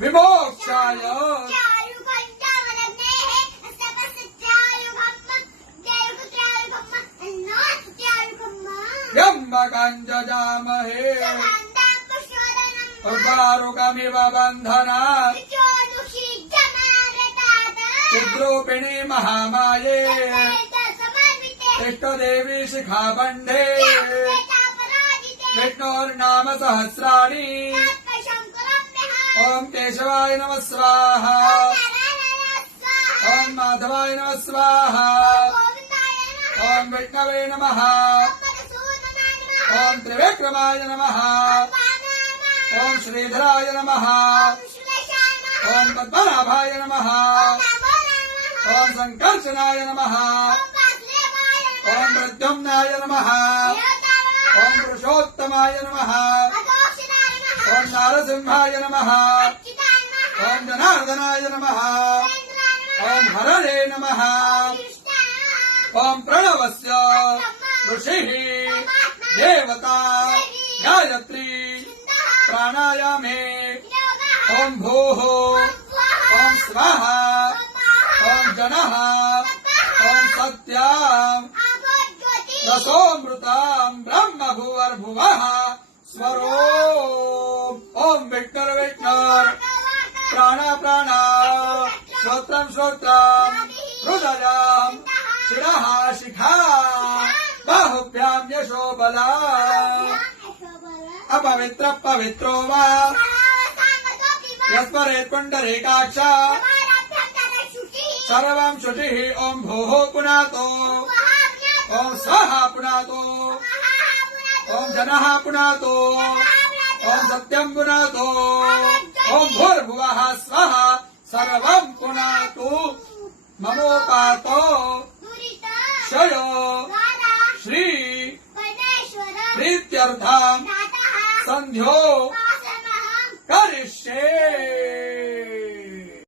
विमोक्षाय त्र्यम्बकं उर्वारुकमिव बन्धनात् चिद्रूपिणी महामाये इष्टदेवी शिखाबन्धे विष्णोर्नाम सहस्राणि ओम केशवाय नमः स्वाहा ओम माधवाय नमः स्वाहा ओम विष्णवे नमः ओम त्रिविक्रमाय नमः ओम श्रीधराय नमः ओम पद्मनाभाय नमः ओम संकर्षणाय नमः ओम प्रद्युम्नाय नमः ओम पुरुषोत्तमाय नमः ओम नारसिंहाय नमः ओम जनार्दनाय नमः ओम हरणे नमः ओम प्रणवस्य ऋषिः देवता गायत्री प्राणायामे ओम भूः ओम स्वाहा ओम जनः ओम सत्याम् रसोमृताम् ब्रह्म भुवर्भुवः स्वरो ओम विष्णुर्विष्णुर् प्राण प्राण श्रोत्रम् श्रोत्रम् हृदयम् शिरः शिखा बाहुभ्याम् यशो बला अपवित्र पवित्रो वा यस्मरेत् पुण्डरीकाक्ष सर्वम् शुचिः ओम भूः पुनातो ओम स्वाहा पुनातो ओम जनः पुनातो ओम सत्यम् पुनातो ओम भूर्भुवः स्वः सर्वम् पुनातु ममोपातो क्षयो श्री प्रीत्यर्थम् सन्ध्यो